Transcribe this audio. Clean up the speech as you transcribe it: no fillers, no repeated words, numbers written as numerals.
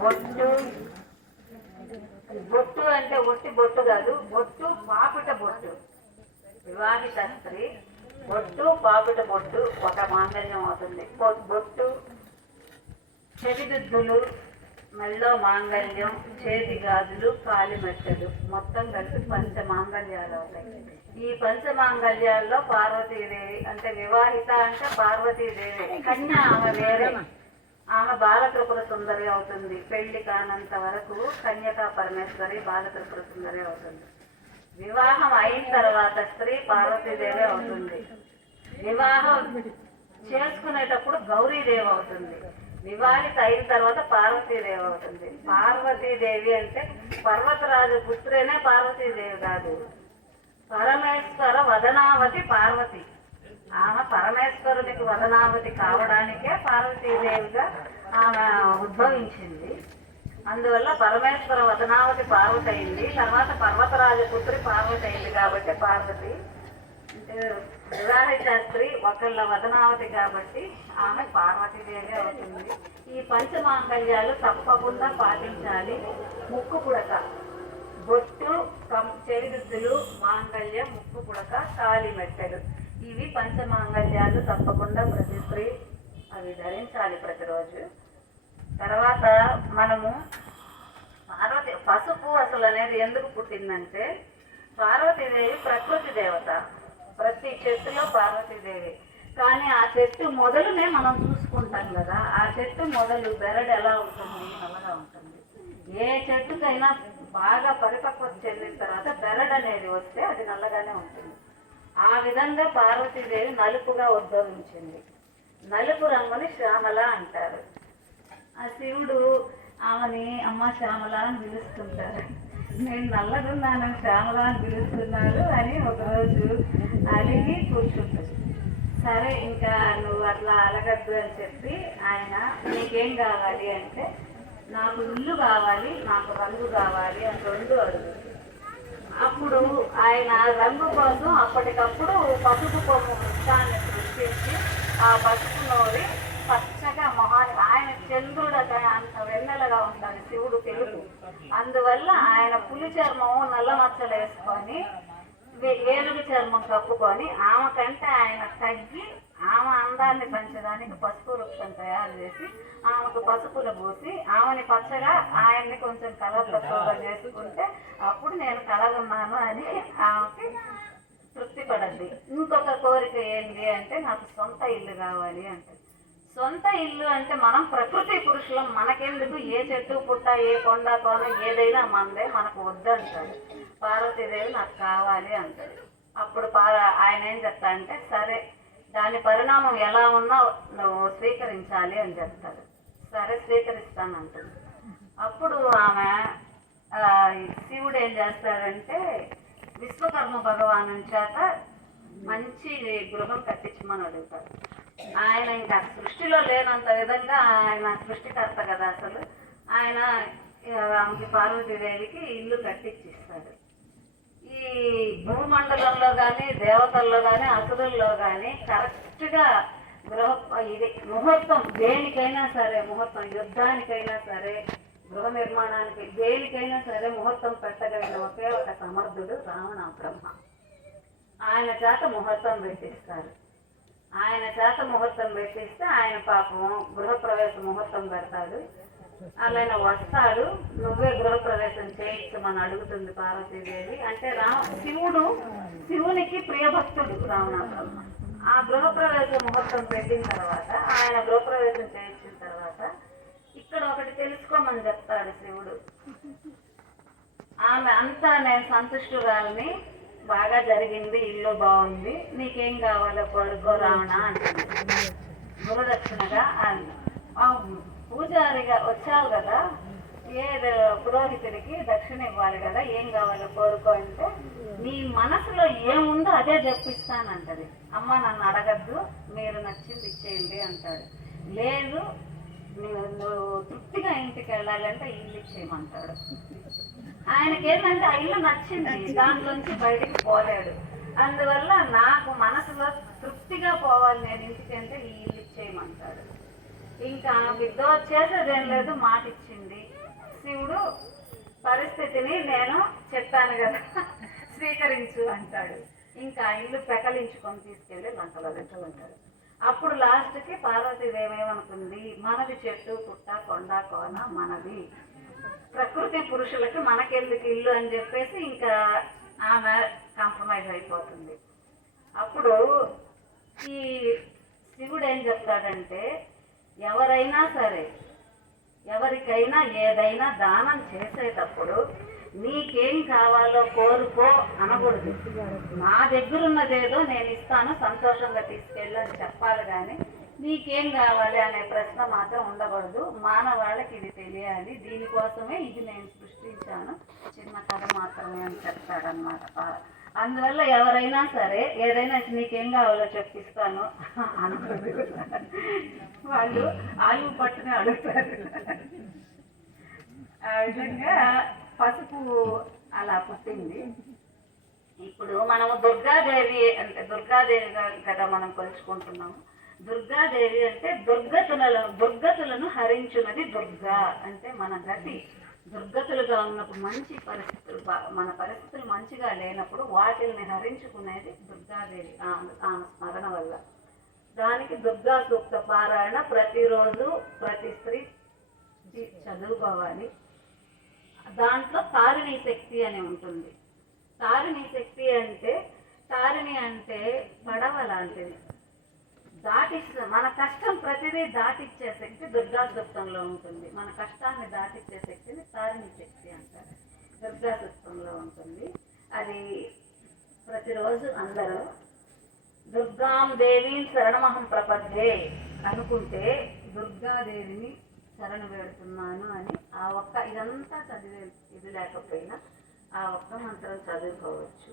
బొట్టు, బొట్టు అంటే ఒట్టి బొట్టు కాదు, బొట్టు పాపిట బొట్టు. వివాహిత స్త్రీ బొట్టు పాపిట బొట్టు ఒక మాంగళ్యం అవుతుంది. బొట్టు, చెవిదిద్దులు, మెల్లో మాంగళ్యం, చేతి గాజులు, కాలి మెట్టలు మొత్తం కలిపి పంచ మాంగళ్యాలు అవుతాయి. ఈ పంచ మాంగళ్యాల్లో పార్వతీదేవి అంటే వివాహిత అంటే పార్వతీదేవి, కన్య ఆమె వేరే, ఆమె బాలత్రిపుర సుందరి అవుతుంది. పెళ్లి కానంత వరకు కన్యకా పరమేశ్వరి బాలత్రిపుర సుందరి అవుతుంది. వివాహం అయిన తర్వాత స్త్రీ పార్వతీదేవి అవుతుంది. వివాహం చేసుకునేటప్పుడు గౌరీదేవి అవుతుంది. వివాహిత అయిన తర్వాత పార్వతీదేవి అవుతుంది. పార్వతీదేవి అంటే పర్వతరాజు పుత్రేనే పార్వతీదేవి కాదు, పరమేశ్వర వదనావతి పార్వతి. ఆమె పరమేశ్వరునికి వదనావతి కావడానికే పార్వతీదేవిగా ఆమె ఉద్భవించింది. అందువల్ల పరమేశ్వర వదనావతి పార్వతి అయింది. తర్వాత పర్వతరాజ పుత్రి పార్వతి అయింది కాబట్టి పార్వతి. వివాహిత స్త్రీ ఒకళ్ళ వదనావతి కాబట్టి ఆమె పార్వతీదేవి అవుతుంది. ఈ పంచమాంగళ్యాలు తప్పకుండా పాటించాలి. ముక్కు పుడక, బొట్టు, చెవిదిద్దులు, మాంగళ్యం, ముక్కు పుడక, కాలి మెట్టెలు, ఇవి పంచమాంగళ్యాలు తప్పకుండా ప్రతి స్త్రీ అవి ధరించాలి ప్రతిరోజు. తర్వాత మనము పసుపు అసలు అనేది ఎందుకు పుట్టిందంటే పార్వతీదేవి ప్రకృతి దేవత. ప్రతి చెట్టులో పార్వతీదేవి. కానీ ఆ చెట్టు మొదలునే మనం చూసుకుంటాం కదా, ఆ చెట్టు మొదలు బెరడు ఎలా ఉంటుంది, నల్లగా ఉంటుంది. ఏ చెట్టుకైనా బాగా పరిపక్వత చెందిన తర్వాత బెరడు అనేది వస్తే అది నల్లగానే ఉంటుంది. ఆ విధంగా పార్వతీదేవి నలుపుగా ఉద్భవించింది. నలుపు రంగుని శ్యామల అంటారు. ఆ శివుడు ఆమెని అమ్మ శ్యామల అని పిలుస్తుంటారు. నేను నల్లగున్నాను శ్యామల అని పిలుస్తున్నారు అని ఒకరోజు అలిగి కూర్చుంటుంది. సరే ఇంకా నువ్వు అట్లా అలగద్దు అని చెప్పి ఆయన నీకేం కావాలి అంటే నాకు ఇల్లు కావాలి, నాకు రంగు కావాలి అని రెండు అడుగుతుంది. అప్పుడు ఆయన రంగు కోసం అప్పటికప్పుడు పసుపు కొమ్ము వృక్షాన్ని సృష్టించి ఆ పసుపు నోరి పచ్చగా మొహాన్ని, ఆయన చంద్రుడు అంత వెన్నెలగా ఉంటాడు శివుడు తెలుగు, అందువల్ల ఆయన పులి చర్మం నల్ల మచ్చలు వేసుకొని ఏనుగు చర్మం కప్పుకొని ఆమె కంటే ఆయన తగ్గి ఆమె అందాన్ని పెంచడానికి పసుపు వృక్షం తయారు చేసి ఆమెకు పసుపులు పోసి ఆమెని పచ్చగా ఆయన్ని కొంచెం కలర్ తక్కువగా చేసుకుంటే అప్పుడు నేను కలగున్నాను అని ఆమెకి తృప్తి పడద్ది. ఇంకొక కోరిక ఏంటి అంటే నాకు సొంత ఇల్లు కావాలి అంటే. సొంత ఇల్లు అంటే మనం ప్రకృతి పురుషులం, మనకెందుకు ఏ చెట్టు పుట్ట ఏ కొండ కోన ఏదైనా మనదే, మనకు వద్దంటాడు. పార్వతీదేవి నాకు కావాలి అంటాడు. అప్పుడు ఆయన ఏం చెప్తా అంటే సరే దాని పరిణామం ఎలా ఉన్నా నువ్వు స్వీకరించాలి అని చెప్తాడు. సరే స్వీకరిస్తానంటుంది. అప్పుడు ఆమె శివుడు ఏం చేస్తాడంటే విశ్వకర్మ భగవాను చేత మంచి గృహం కట్టించమని అడుగుతాడు. ఆయన ఇంకా సృష్టిలో లేనంత విధంగా ఆయన సృష్టికర్త కదా, అసలు ఆయన ఆమెకి పార్వతీదేవికి ఇల్లు కట్టించిస్తాడు. ఈ భూమండలంలో కానీ దేవతల్లో కానీ అసురుల్లో కానీ కరెక్ట్గా ఇది ముహూర్తం దేనికైనా సరే, ముహూర్తం యుద్ధానికైనా సరే, గృహ నిర్మాణానికి దేనికైనా సరే ముహూర్తం పెట్టగలిగిన ఒకే ఒక సమర్థుడు రావణ బ్రహ్మ. ఆయన చేత ముహూర్తం పెట్టిస్తారు. ఆయన చేత ముహూర్తం పెట్టిస్తే ఆయన పాపం గృహప్రవేశ ముహూర్తం పెడతాడు. అలానే వస్తాడు, నువ్వే గృహప్రవేశం చేయించమని అడుగుతుంది పార్వతీదేవి. అంటే శివునికి ప్రియభక్తుడు రావణ బ్రహ్మ. ఆ గృహప్రవేశ ముహూర్తం పెట్టిన తర్వాత ఆయన గృహప్రవేశం చేయించిన తర్వాత ఇక్కడ ఒకటి తెలుసుకోమని చెప్తాడు శివుడు. ఆమె అంతా నేను సంతుష్టురాలని, బాగా జరిగింది, ఇల్లు బాగుంది, నీకేం కావాలో కోరుకో రావణ అంటుంది. గురుదక్షిణగా పూజారిగా వచ్చావు కదా, ఏ పురోహితుడికి దక్షిణ ఇవ్వాలి కదా, ఏం కావాలో కోరుకో అంటే నీ మనసులో ఏముందో అదే చెప్పిస్తానంటది. అమ్మ నన్ను అడగద్దు, మీరు నచ్చింది ఇచ్చేయండి అంటాడు. లేదు నువ్వు తృప్తిగా ఇంటికి వెళ్ళాలంటే ఇల్లు ఇచ్చేయమంటాడు. ఆయనకి ఏంటంటే ఆ ఇల్లు నచ్చింది, దాంట్లోంచి బయటికి పోలేడు. అందువల్ల నాకు మనసులో తృప్తిగా పోవాలి నేను ఇంటికి అంటే ఈ ఇల్లు ఇచ్చేయమంటాడు. ఇంకా ఆమెకు చేసేదేం లేదు, మాట ఇచ్చింది. శివుడు పరిస్థితిని నేను చెప్పాను కదా స్వీకరించు అంటాడు. ఇంకా ఇల్లు పెకలించుకొని తీసుకెళ్ళి లంకలో ఉంటాడు. అప్పుడు లాస్ట్కి పార్వతీదేవి ఏమనుకుంది, మనది చెట్టు పుట్ట కొండ కోన మనది, ప్రకృతి పురుషులకి మనకెందుకు ఇల్లు అని చెప్పేసి ఇంకా ఆమె కాంప్రమైజ్ అయిపోతుంది. అప్పుడు ఈ శివుడు ఏం చెప్తాడంటే, ఎవరైనా సరే ఎవరికైనా ఏదైనా దానం చేసేటప్పుడు నీకేం కావాలో కోరుకో అనకూడదు. నా దగ్గర ఉన్నదేదో నేను ఇస్తాను, సంతోషంగా తీసుకెళ్ళు అని చెప్పాలి. కానీ నీకేం కావాలి అనే ప్రశ్న మాత్రం ఉండకూడదు. మానవాళ్ళకి ఇది తెలియాలి, దీనికోసమే ఇది నేను సృష్టించాను, చిన్న కథ మాత్రమే అని చెప్తాడనమాట. అందువల్ల ఎవరైనా సరే ఏదైనా నీకేం కావాలో చెప్పిస్తాను అనుకోదు. వాళ్ళు ఆయువు పట్టుని అడుగుతారు. ఆ విధంగా పసుపు అలా పుట్టింది. ఇప్పుడు మనము దుర్గాదేవి అంటే దుర్గాదేవి కదా మనం కొలుచుకుంటున్నాము. దుర్గాదేవి అంటే దుర్గతులను హరించున్నది దుర్గా. అంటే మన గతి దుర్గతులుగా ఉన్నప్పుడు, మంచి పరిస్థితులు, మన పరిస్థితులు మంచిగా లేనప్పుడు వాటిల్ని హరించుకునేది దుర్గాదేవి. ఆమె స్మరణ వల్ల. దానికి దుర్గా సూక్త పారాయణ ప్రతిరోజు ప్రతి స్త్రీ చదువుకోవాలి. దాంట్లో తారిణీ శక్తి అని ఉంటుంది. తారిణీ శక్తి అంటే, తారిణి అంటే పడవ లాంటిది. మన కష్టం ప్రతిదీ దాటిచ్చే శక్తి దుర్గా సూక్తంలో ఉంటుంది. మన కష్టాన్ని దాటిచ్చే శక్తిని తారిణి శక్తి అంటారు, దుర్గా సూక్తంలో ఉంటుంది. అది ప్రతిరోజు అందరూ దుర్గాం దేవిని శరణమహం ప్రపద్యే అనుకుంటే, దుర్గాదేవిని శరణు వేడుతున్నాను అని ఆ ఒక్క, ఇదంతా చదివే ఇది లేకపోయినా ఆ ఒక్క మంత్రం చదువుకోవచ్చు.